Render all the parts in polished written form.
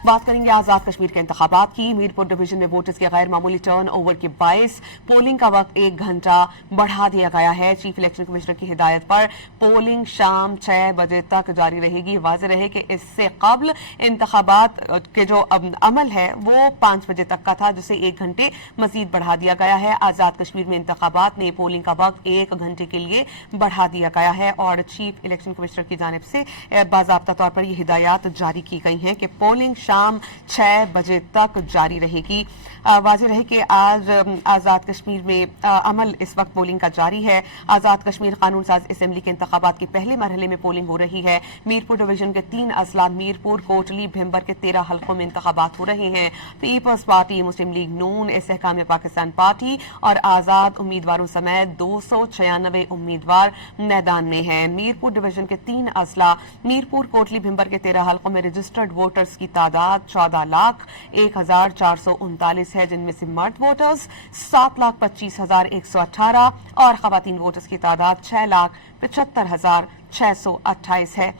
बात करेंगे आजाद कश्मीर के इंतखाबात की। मीरपुर डिवीजन में वोटर्स के गैर मामूली टर्न ओवर के बायस पोलिंग का वक्त 1 घंटा बढ़ा दिया गया है। चीफ इलेक्शन कमिश्नर की हिदायत पर पोलिंग शाम 6 बजे तक जारी रहेगी। वाज़ेह रहे कि इससे कबल इंतखाबात के जो अमल है वो 5 बजे तक का था, जिसे 1 घंटे मजीद बढ़ा दिया गया है। आजाद कश्मीर में इंतखाबात में पोलिंग का वक्त 1 घंटे के लिए बढ़ा दिया गया है और चीफ इलेक्शन कमिश्नर की जानिब से बाज़ाब्ता तौर पर यह हिदायत जारी की गई हैं कि पोलिंग शाम 6 बजे तक जारी रहेगी। वाज़ेह रहे कि आज आज़ाद कश्मीर में अमल इस वक्त पोलिंग का जारी है। आज़ाद कश्मीर कानून साज असेंबली के इंतखाबात के पहले मरहले में पोलिंग हो रही है। मीरपुर डिवीजन के 3 अजला मीरपुर, कोटली, भिम्बर के 13 हल्कों में इंतखाबात हो रहे हैं। पीपल्स पार्टी, मुस्लिम लीग नून, इस्तेहकाम पाकिस्तान पार्टी और आज़ाद उम्मीदवारों समेत 296 उम्मीदवार मैदान में हैं। मीरपुर डिवीजन के 3 अजला मीरपुर, कोटली, भिम्बर के 13 हल्कों में रजिस्टर्ड वोटर्स की तादाद 14,01,439 है, जिनमें से मर्द वोटर्स 7,25,118 और खवातीन वोटर्स की तादाद 6,75,628 है।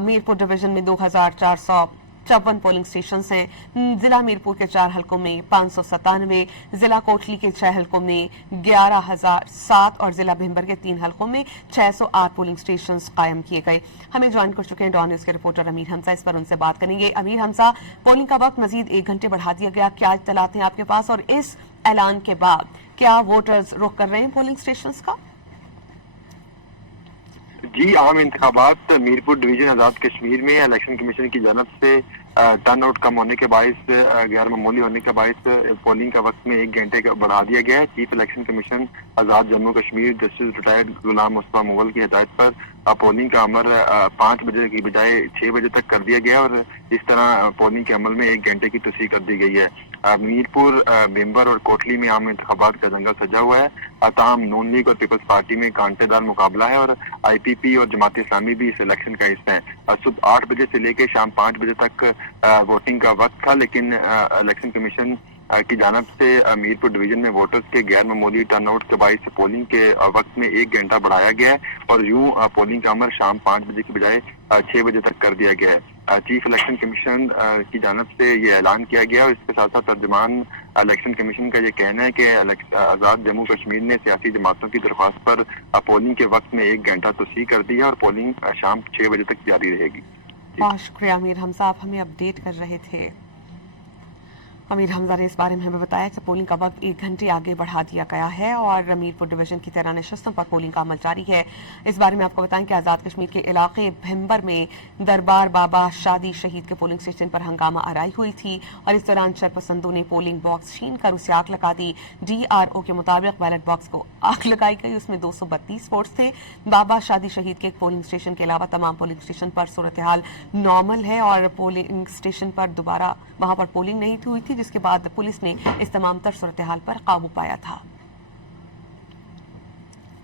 मीरपुर डिवीजन में 2,454 पोलिंग स्टेशन हैं। जिला मीरपुर के 4 हल्कों में 597, जिला कोटली के 6 हल्कों में 11,007 और जिला भिम्बर के 3 हल्कों में 608 पोलिंग स्टेशन कायम किए गए। हमें ज्वाइन कर चुके हैं डॉन न्यूज के रिपोर्टर अमीर हमजा, इस पर उनसे बात करेंगे। अमीर हमजा, पोलिंग का वक्त मजीद 1 घंटे बढ़ा दिया गया, क्या इत्तलात हैं आपके पास और इस ऐलान के बाद क्या वोटर्स रुख कर रहे हैं पोलिंग स्टेशन का? जी, आम इंतखाबात मीरपुर डिवीजन आजाद कश्मीर में इलेक्शन कमीशन की जानब से टर्न आउट कम होने के बायस, गैर मामूली होने के बायस पोलिंग का वक्त में 1 घंटे का बढ़ा दिया गया है। चीफ इलेक्शन कमीशन आजाद जम्मू कश्मीर जस्टिस रिटायर्ड गुलाम मुस्तफा मुगल की हिदायत पर पोलिंग का अमल 5 बजे की बजाय 6 बजे तक कर दिया गया और इस तरह पोलिंग के अमल में 1 घंटे की तोसी कर दी गई है। मीरपुर, भिम्बर और कोटली में आम इंतखाबात का जंगल सजा हुआ है। ताहम नून लीग और पीपल्स पार्टी में कांटेदार मुकाबला है और IPP और जमात इस्लामी भी इस इलेक्शन का हिस्सा है। सुबह 8 बजे से लेकर शाम 5 बजे तक वोटिंग का वक्त था, लेकिन इलेक्शन कमीशन की जानब से मीरपुर डिवीजन में वोटर्स के गैर मामूली टर्नआउट के बायस पोलिंग के वक्त में 1 घंटा बढ़ाया गया है और यूं पोलिंग का अमल शाम 5 बजे की बजाय 6 बजे तक कर दिया गया है। चीफ इलेक्शन कमीशन की जानब से ये ऐलान किया गया और इसके साथ साथ तर्जुमान इलेक्शन कमीशन का ये कहना है कि आज़ाद जम्मू कश्मीर ने सियासी जमातों की दरख्वास्त पर पोलिंग के वक्त में 1 घंटा तोसी कर दी है और पोलिंग शाम 6 बजे तक जारी रहेगी। बहुत शुक्रिया अमीर हमजा, आप हमें अपडेट कर रहे थे। अमीर हमजा ने इस बारे में हमें बताया कि पोलिंग का वक्त 1 घंटे आगे बढ़ा दिया गया है और मीरपुर डिवीजन की 13 नशस्तों पर पोलिंग का अमल जारी है। इस बारे में आपको बताएं कि आज़ाद कश्मीर के इलाके भिम्बर में दरबार बाबा शादी शहीद के पोलिंग स्टेशन पर हंगामा आराई हुई थी और इस दौरान शरपसंदों ने पोलिंग बॉक्स छीन कर उसे आग लगा दी। DRO के मुताबिक बैलेट बॉक्स को आग लगाई गई, उसमें 232 वोट्स थे। बाबा शादी शहीद के एक पोलिंग स्टेशन के अलावा तमाम पोलिंग स्टेशन पर सूरत हाल नॉर्मल है और पोलिंग स्टेशन पर दोबारा वहां पर पोलिंग नहीं हुई थी, जिसके बाद पुलिस ने इस तमाम तर सूरत हाल पर काबू पाया था।